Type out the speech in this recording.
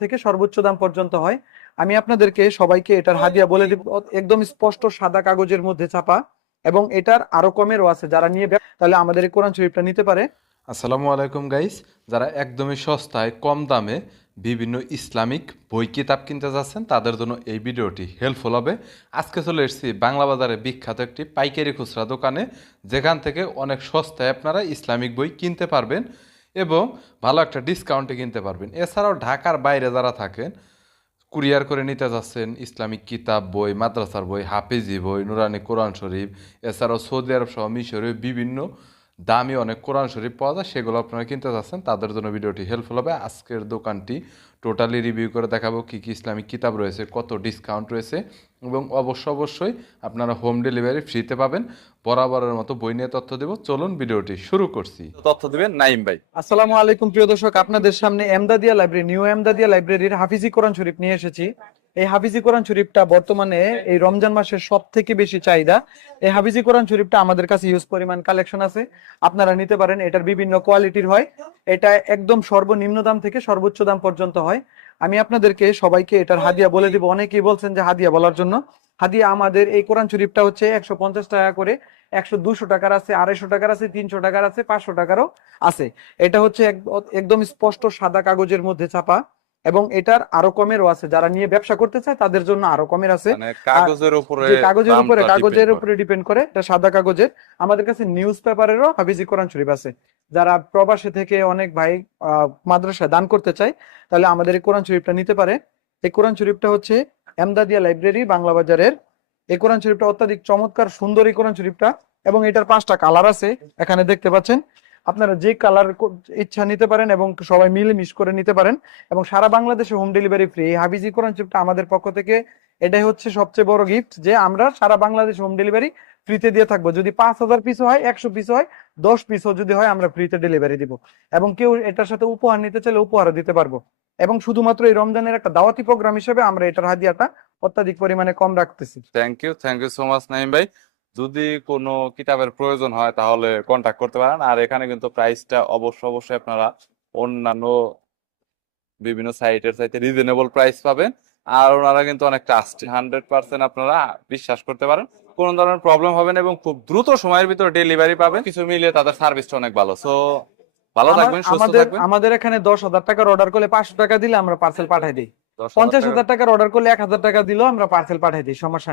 থেকে সর্বোচ্চ দাম পর্যন্ত হয়। আমি আপনাদেরকে সবাইকে এটার হাদিয়া বলে দিব, একদম স্পষ্ট সাদা কাগজের মধ্যে ছাপা, এবং এটার আরো কমেরও আছে। যারা নিয়ে তাহলে আমাদের এই কোরআন শরীফটা নিতে পারে। আসসালামু আলাইকুম গাইস, যারা একদমই সস্তায় কম দামে বিভিন্ন ইসলামিক বই কিতাব কিনতে যাচ্ছেন তাদের জন্য এই ভিডিওটি হেল্পফুল হবে। আজকে চলে এসেছি বাংলা বাজারে বিখ্যাত একটি পাইকারি খুচরা দোকানে, যেখান থেকে অনেক সস্তায় আপনারা ইসলামিক বই কিনতে পারবেন এবং ভালো একটা ডিসকাউন্টে কিনতে পারবেন। এছাড়াও ঢাকার বাইরে যারা থাকেন, কুরিয়ার করে নিতে যাচ্ছেন ইসলামিক কিতাব বই, মাদ্রাসার বই, হাফিজি বই, নুরানি কোরআন শরীফ, এছাড়াও সৌদি আরব সহ মিশরীয় বিভিন্ন দামি অনেক কোরআন শরীফ পাওয়া যায়, সেগুলো আপনারা কিনতে যাচ্ছেন তাদের জন্য ভিডিওটি হেল্পফুল হবে। আজকের দোকানটি টোটালি রিভিউ করে দেখাবো কী কী ইসলামিক কিতাব রয়েছে, কত ডিসকাউন্ট রয়েছে, এবং অবশ্যই আপনারা হোম ডেলিভারি ফ্রিতে পাবেন। বরাবরের মতো বই নিয়ে তথ্য দেব, চলুন ভিডিওটি শুরু করছি। তথ্য দিবেন নাইম ভাই। আসসালামু আলাইকুম প্রিয় দর্শক, আপনাদের সামনে এমদাদিয়া লাইব্রেরি, নিউ এমদাদিয়া লাইব্রেরির হাফিজি কোরআন শরীফ নিয়ে এসেছি। এই হাফিজি কোরআন শরীফটা বর্তমানে এই রমজান মাসের সব থেকে বেশি চাহিদা। এই হাফিজি কোরআন শরীফটা আমাদের কাছে ইউজ পরিমাণ কালেকশন আছে, আপনারা নিতে পারেন। এটার বিভিন্ন কোয়ালিটির হয়, এটা একদম সর্বনিম্ন দাম থেকে সর্বোচ্চ দাম পর্যন্ত হয়। আমি আপনাদেরকে সবাইকে এটার হাদিয়া বলে দিব। অনেকেই বলছেন যে হাদিয়া বলার জন্য। হাদিয়া আমাদের এই কোরআন শরীফটা হচ্ছে 150 টাকা করে, 200 টাকার আছে, 250 টাকার আছে, 300 টাকার আছে, 500 টাকারও আছে। এটা হচ্ছে একদম স্পষ্ট সাদা কাগজের মধ্যে ছাপা, এবং এটার আরো কমেরও আছে। যারা নিয়ে ব্যবসা করতে চায় তাদের জন্য আরো কমের আছে। মানে কাগজের উপরে যে কাগজের উপরে দামটা কাগজের depend উপরে ডিপেন্ড করে, এটা সাদা কাগজের। আমাদের কাছে নিউজ পেপারেরও হাফিজি কোরআন শরীফ আছে। যারা প্রবাসে থেকে অনেক ভাই মাদ্রাসায় দান করতে চায়, তাহলে আমাদের এই কোরআন শরীফটা নিতে পারে। এই কোরআন শরীফটা হচ্ছে এমদাদিয়া লাইব্রেরি বাংলা বাজারের। এই কোরআন শরীফটা অত্যাধিক চমৎকার সুন্দর এই কোরআন শরীফটা, এবং এটার 5টা কালার আছে এখানে দেখতে পাচ্ছেন। আপনারা যে কালার ইচ্ছা নিতে পারেন এবং সবাই মিলে মিশ করে নিতে পারেন, এবং সারা বাংলাদেশে হোম ডেলিভারি ফ্রি। এই হাফিজি কোরআন শরীফটা আমাদের পক্ষ থেকে, এটাই হচ্ছে সবচেয়ে বড় গিফট, যে আমরা সারা বাংলাদেশে হোম ডেলিভারি ফ্রিতে দিয়ে থাকবো। যদি 5000 পিস হয়, 100 পিস হয়, 10 পিসও যদি হয়, আমরা ফ্রিতে ডেলিভারি দিব। এবং কেউ এটার সাথে উপহার নিতে চাইলে উপহারও দিতে পারবো। এবং শুধুমাত্র এই রমজানের একটা দাওয়াতি প্রোগ্রাম হিসেবে আমরা এটার হাদিয়াটা অত্যাধিক পরিমাণে কম রাখতেছি। Thank you so much Naim ভাই। যদি কোনো কিতাবের প্রয়োজন হয় তাহলে কন্টাক্ট করতে পারেন। আর এখানে কিন্তু প্রাইসটা অবশ্যই আপনারা অন্যান্য বিভিন্ন সাইটের চাইতে রিজনেবল প্রাইস পাবেন। আর ওনারা কিন্তু অনেক ট্রাস্টেড, 100% আপনারা বিশ্বাস করতে পারেন। কোনো ধরনের প্রবলেম হবে না এবং খুব দ্রুত সময়ের ভিতরে ডেলিভারি পাবেন। কিছু মিলিয়ে তাদের সার্ভিসটা অনেক ভালো। সো ভালো থাকবেন, সুস্থ আমাদের থাকবেন। আমাদের এখানে 10,000 টাকার অর্ডার করলে 500 টাকা দিলে আমরা পার্সেল পাঠাই দিই। 10,000 50,000 টাকার অর্ডার করলে 1,000 টাকা দিলেও আমরা পার্সেল পাঠাই দিই, সমস্যা নেই।